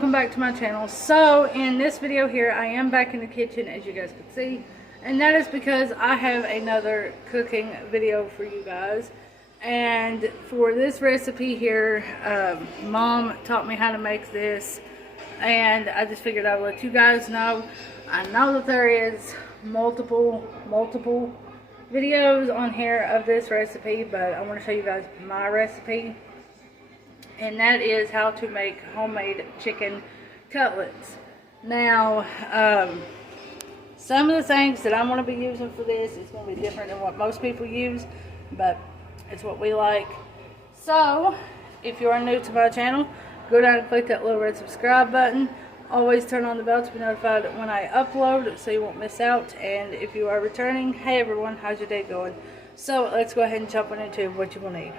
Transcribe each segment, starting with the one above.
welcome back to my channel. So in this video here, I am back in the kitchen, as you guys can see, and that is because I have another cooking video for you guys. And for this recipe here, Mom taught me how to make this, and I just figured I would let you guys know. I know that there is multiple videos on here of this recipe, but I want to show you guys my recipe, and that is how to make homemade chicken cutlets. Now, some of the things that I'm going to be using for this is going to be different than what most people use, but it's what we like. So, if you are new to my channel, go down and click that little red subscribe button. Always turn on the bell to be notified when I upload so you won't miss out. And if you are returning, hey everyone, how's your day going? So, let's go ahead and jump into what you will need.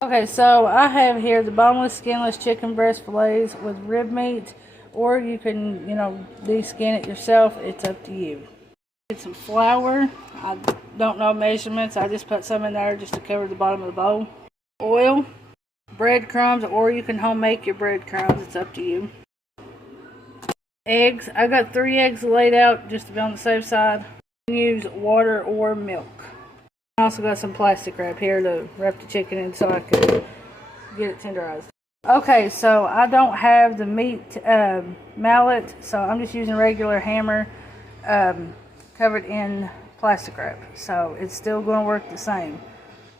Okay, so I have here the boneless, skinless chicken breast fillets with rib meat, or you can, de-skin it yourself. It's up to you. Get some flour. I don't know measurements. I just put some in there just to cover the bottom of the bowl. Oil, breadcrumbs, or you can home make your breadcrumbs. It's up to you. Eggs. I got 3 eggs laid out just to be on the safe side. You can use water or milk. I also got some plastic wrap here to wrap the chicken in so I can get it tenderized. Okay, so I don't have the meat mallet, so I'm just using a regular hammer covered in plastic wrap. So it's still going to work the same.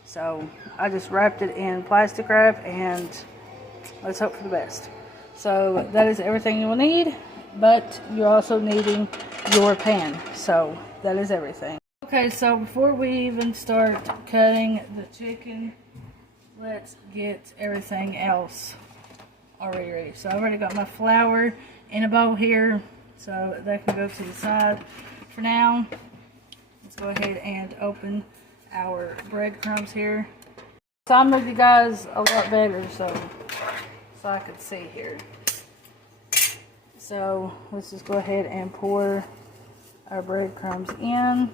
So I just wrapped it in plastic wrap, and let's hope for the best. So that is everything you will need, but you're also needing your pan. So that is everything. Okay, so before we even start cutting the chicken, let's get everything else already ready. So I already got my flour in a bowl here, so that can go to the side for now. Let's go ahead and open our breadcrumbs here. So I'll move you guys a lot better so I can see here. So let's just go ahead and pour our breadcrumbs in.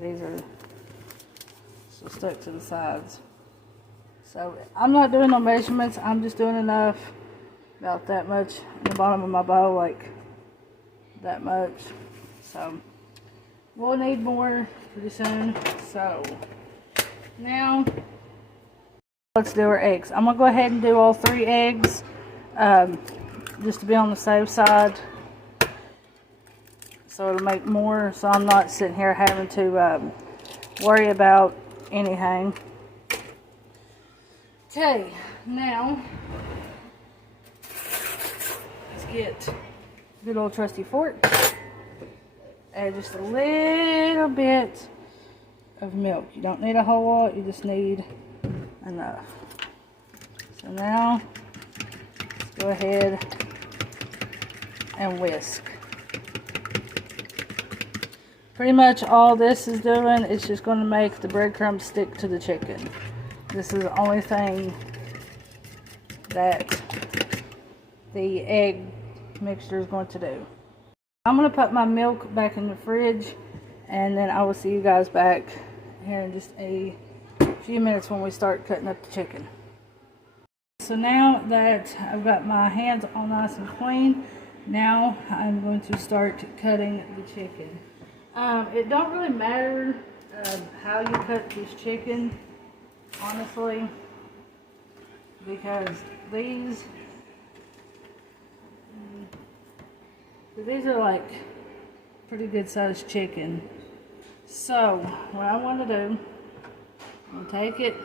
These are still stuck to the sides. So I'm not doing no measurements. I'm just doing enough, about that much in the bottom of my bowl, like that much. So we'll need more pretty soon. So now let's do our eggs. I'm gonna go ahead and do all 3 eggs, just to be on the safe side. So it'll make more, so I'm not sitting here having to worry about anything. Okay, now let's get a good old trusty fork. Add just a little bit of milk. You don't need a whole lot, you just need enough. So now let's go ahead and whisk. Pretty much all this is doing is just going to make the breadcrumbs stick to the chicken. This is the only thing that the egg mixture is going to do. I'm going to put my milk back in the fridge, and then I will see you guys back here in just a few minutes when we start cutting up the chicken. So now that I've got my hands all nice and clean, now I'm going to start cutting the chicken. It don't really matter how you cut this chicken, honestly, because these are like pretty good sized chicken. So what I want to do, I'm going to take it,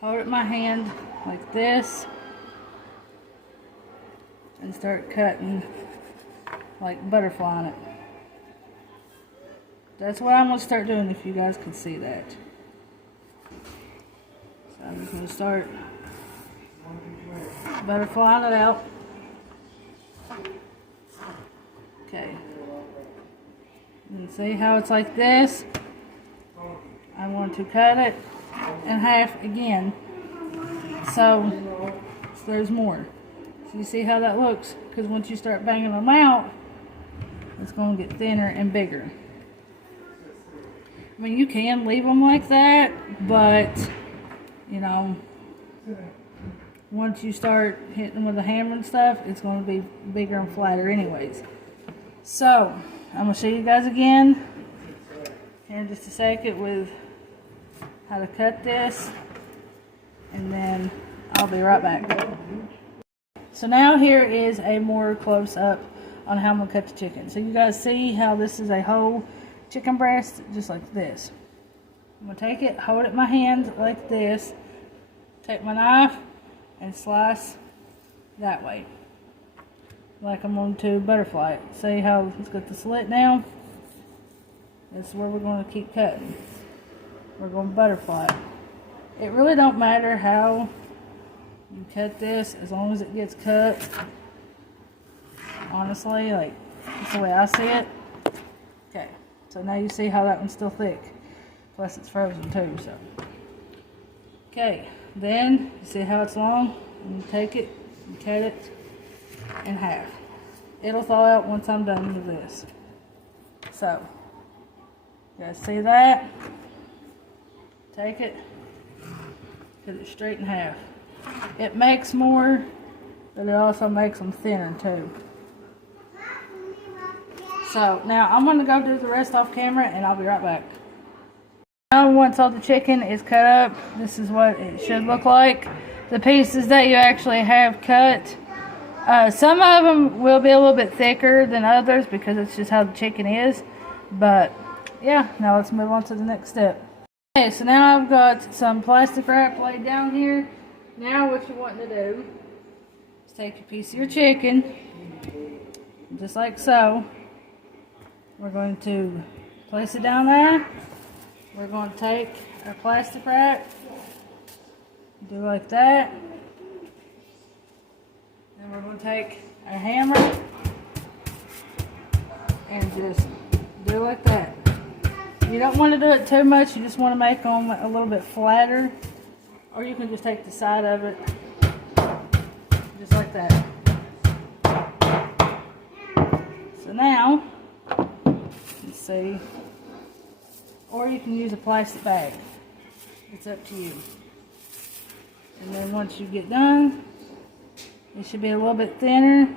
hold it in my hand like this, and start cutting like butterflying it. That's what I'm going to start doing, if you guys can see that. So I'm just going to start butterflying it out. Okay. And see how it's like this? I'm going to cut it in half again. So there's more. So you see how that looks? Because once you start banging them out, it's going to get thinner and bigger. I mean, you can leave them like that, but, once you start hitting with a hammer and stuff, it's going to be bigger and flatter anyways. So, I'm going to show you guys again here in just a second with how to cut this, and then I'll be right back. So now here is a more close-up on how I'm going to cut the chicken. So you guys see how this is a whole chicken breast, just like this. I'm going to take it, hold it in my hand like this, take my knife, and slice that way, like I'm going to butterfly it. See how it's got the slit now? That's where we're going to keep cutting. We're going to butterfly it. It really don't matter how you cut this, as long as it gets cut. Honestly, like, that's the way I see it. Okay, so now you see how that one's still thick. Plus it's frozen too, so. Okay, then you see how it's long? And you take it and cut it in half. It'll thaw out once I'm done with this. So, you guys see that? Take it, cut it straight in half. It makes more, but it also makes them thinner too. So now I'm going to go do the rest off camera and I'll be right back. Now once all the chicken is cut up, this is what it should look like. The pieces that you actually have cut, some of them will be a little bit thicker than others because it's just how the chicken is. But yeah, now let's move on to the next step. Okay, so now I've got some plastic wrap laid down here. Now what you want to do is take a piece of your chicken, just like so. We're going to place it down there. We're going to take our plastic wrap, do like that. Then we're going to take our hammer and just do like that. You don't want to do it too much, you just want to make them a little bit flatter. Or you can just take the side of it, just like that. So now, let's see. Or you can use a plastic bag. It's up to you. And then once you get done, it should be a little bit thinner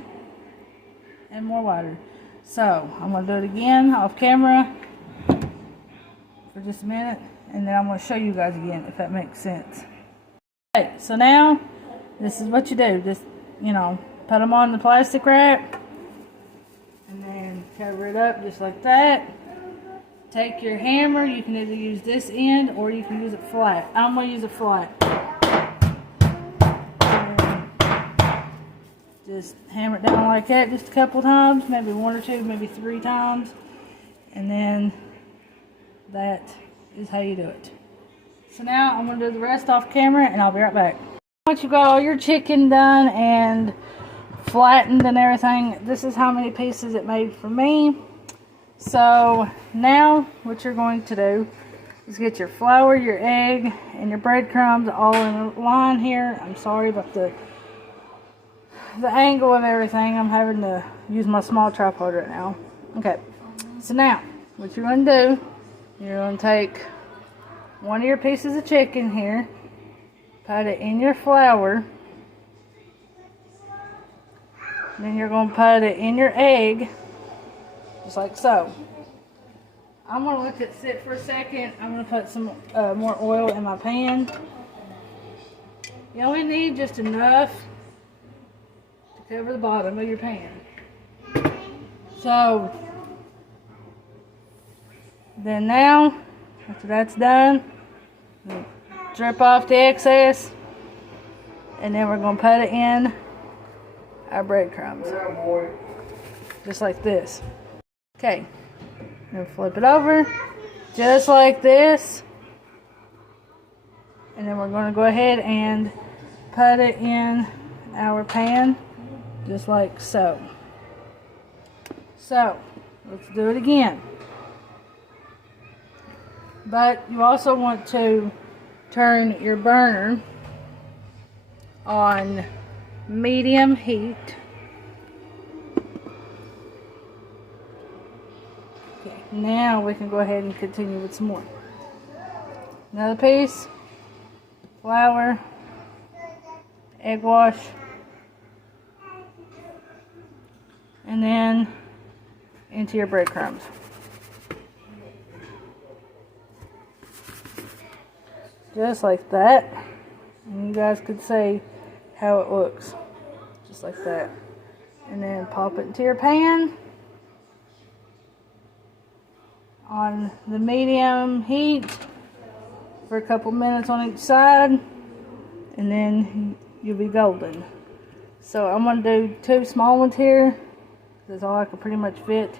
and more wider. So, I'm going to do it again off camera for just a minute. And then I'm going to show you guys again, if that makes sense. Okay, so now, this is what you do. Just, you know, put them on the plastic wrap. And then cover it up just like that. Take your hammer. You can either use this end or you can use it flat. I'm going to use it flat. And just hammer it down like that just a couple times. Maybe one or two, maybe 3 times. And then that is how you do it. So now I'm going to do the rest off camera and I'll be right back. Once you got all your chicken done and flattened and everything, this is how many pieces it made for me. So now what you're going to do is get your flour, your egg, and your breadcrumbs all in a line here. I'm sorry about the angle of everything. I'm having to use my small tripod right now. Okay, so now what you're going to do, you're going to take one of your pieces of chicken here, put it in your flour, then you're going to put it in your egg, just like so. I'm going to let it sit for a second. I'm going to put some more oil in my pan. You only need just enough to cover the bottom of your pan. So, then now, after that's done, drip off the excess, and then we're going to put it in our breadcrumbs. Just like this. Okay, then flip it over, just like this. And then we're going to go ahead and put it in our pan, just like so. So, let's do it again. But you also want to turn your burner on medium heat. Okay, now we can go ahead and continue with some more. Another piece, flour, egg wash, and then into your breadcrumbs. Just like that. And you guys could see how it looks. Just like that. And then pop it into your pan on the medium heat for a couple minutes on each side, and then you'll be golden. So I'm going to do 2 small ones here. That's all I can pretty much fit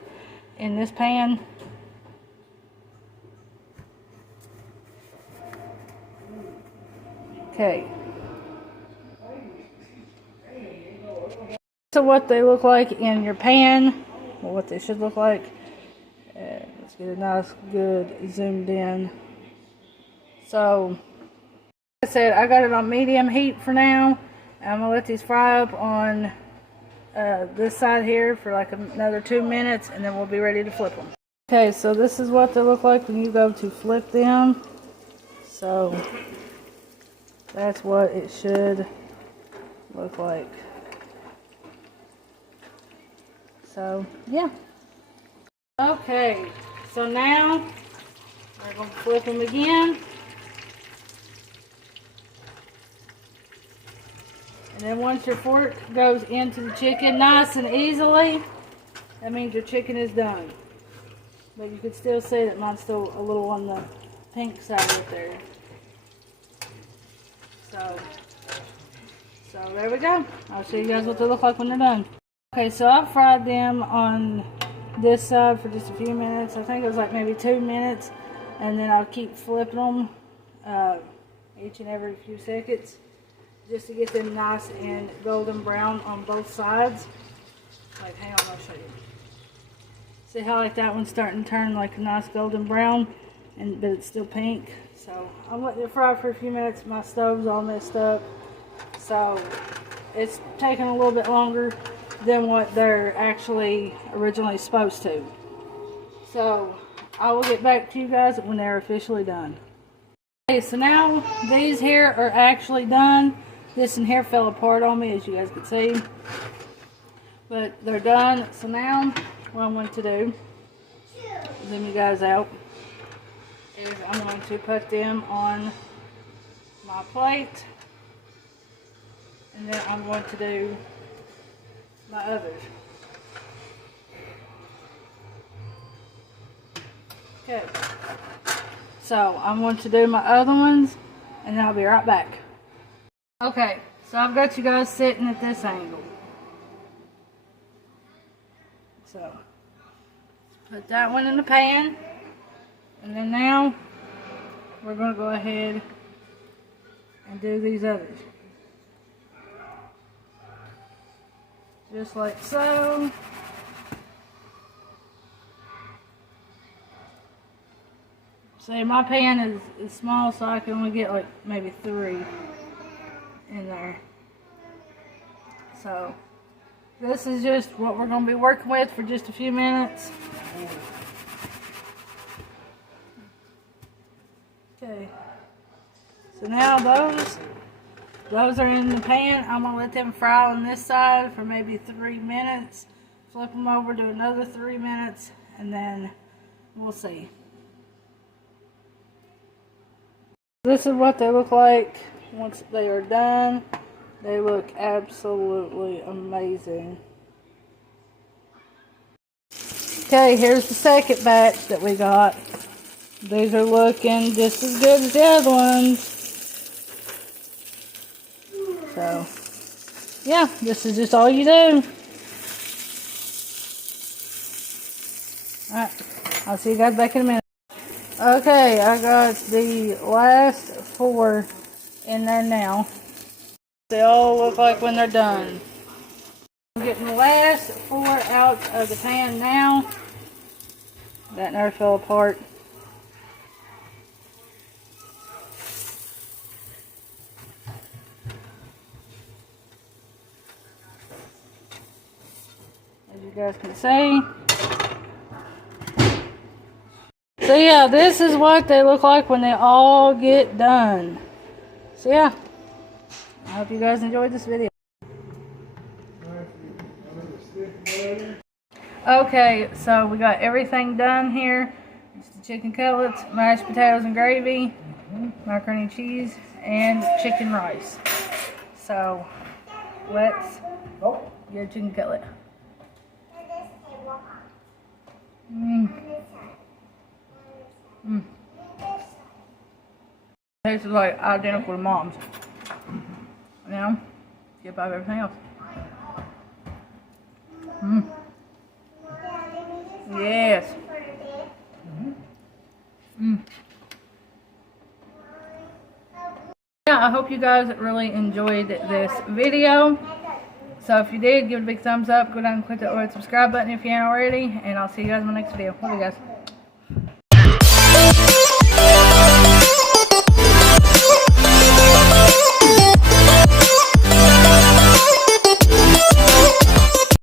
in this pan. Okay. So what they look like in your pan, or what they should look like. Let's get a nice, good zoomed in. So, like I said, I got it on medium heat for now. I'm going to let these fry up on this side here for like another 2 minutes, and then we'll be ready to flip them. Okay, so this is what they look like when you go to flip them. So, that's what it should look like. So, yeah. Okay, so now we're going to flip them again. And then once your fork goes into the chicken nice and easily, that means your chicken is done. But you can still see that mine's still a little on the pink side right there. So there we go. I'll show you guys what they look like when they're done. Okay, so I fried them on this side for just a few minutes. I think it was like maybe 2 minutes, and then I'll keep flipping them each and every few seconds just to get them nice and golden brown on both sides. Like, hang on, I'll show you. See how like that one's starting to turn like a nice golden brown, but it's still pink. So I'm letting it fry for a few minutes. My stove's all messed up, so it's taking a little bit longer than what they're actually originally supposed to. So I will get back to you guys when they're officially done. Okay, so now these here are actually done. This in here fell apart on me, as you guys can see, but they're done. So now what I'm going to do, zoom you guys out, is I'm going to put them on my plate, and then I'm going to do my others. Okay, so I'm going to do my other ones, and then I'll be right back. Okay, so I've got you guys sitting at this angle. So put that one in the pan, and then now we're going to go ahead and do these others. Just like so. See, my pan is small, so I can only get like maybe 3 in there. So this is just what we're going to be working with for just a few minutes. Okay. So now those are in the pan. I'm going to let them fry on this side for maybe 3 minutes. Flip them over to another 3 minutes, and then we'll see. This is what they look like once they are done. They look absolutely amazing. Okay, here's the second batch that we got. These are looking just as good as the other ones. So, yeah, this is just all you do. Alright, I'll see you guys back in a minute. Okay, I got the last 4 in there now. They all look like when they're done. I'm getting the last 4 out of the pan now. That never fell apart. As you guys can see. So yeah, this is what they look like when they all get done. So yeah, I hope you guys enjoyed this video. Okay, so we got everything done here. It's the chicken cutlets, mashed potatoes and gravy, macaroni and cheese, and chicken rice. So let's get a chicken cutlet. Tastes like identical to Mom's. Now, skip out everything else. Yes. Yeah, I hope you guys really enjoyed this video. So if you did, give it a big thumbs up. Go down and click that red subscribe button if you ain't already. And I'll see you guys in my next video. Love you guys.